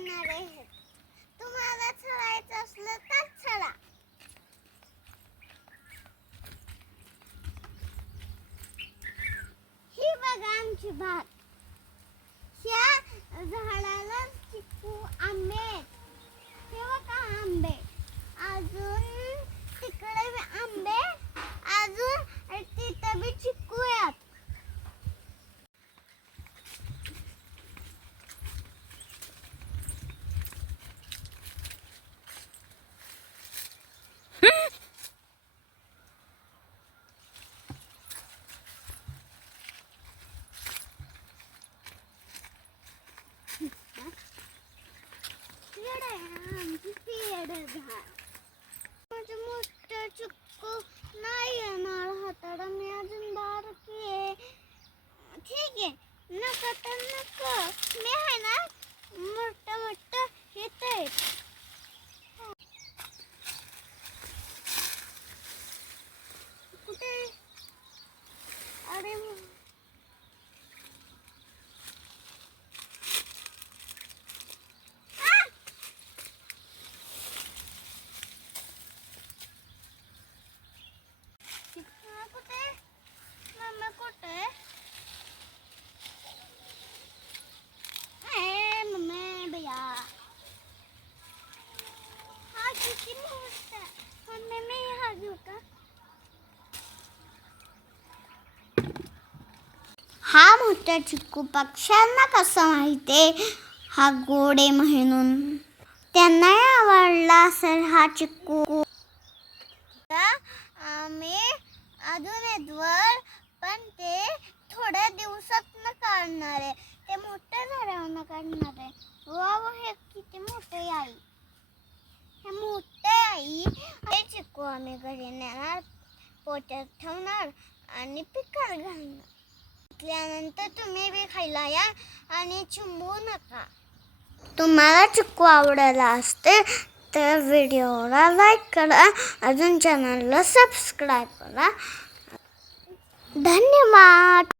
करणार आहे. तुम्हाला चढायचं असलं तर चढा. ही बघा आमची बाग. या झाडाला चिकू आंबे आहेत. हे बघा आंबे. अजून तिकडे बी आंबे. अजून तिथं बी चिकू आहेत. माझं मोठं चिक्कू नाही येणार हाताला. मी अजून बारकी आहे. ठीक आहे, नको तर नको. मी आहे ना मोठं येतंय. कुठे? अरे कुठे? मम्मी कुठे? मम्मी भैया. हा किती मोठा. मम्मी मी हा घेऊ का? हा मोठा चिक्कू पक्ष्यांना कसं माहिती हा गोड आहे म्हणून. त्यांना आवडला असेल हा चिक्कू. आम्ही अजून येतवर पण ते थोड्या दिवसात काढणार आहे. ते मोठ्या झाडावर काढणार आहे. वा हे किती मोठे आई. हे मोठे आई. हे चिक्कू आम्ही घरी नेणार, पोत्यात ठेवणार आणि पिकात घालणार. त्यानंतर तुम्ही बी खायला या आणि चिंबू नका. तुम्हाला चिक्कू आवडला असते तर व्हिडिओला लाईक करा. अजून चॅनलला सबस्क्राईब करा. धन्यवाद.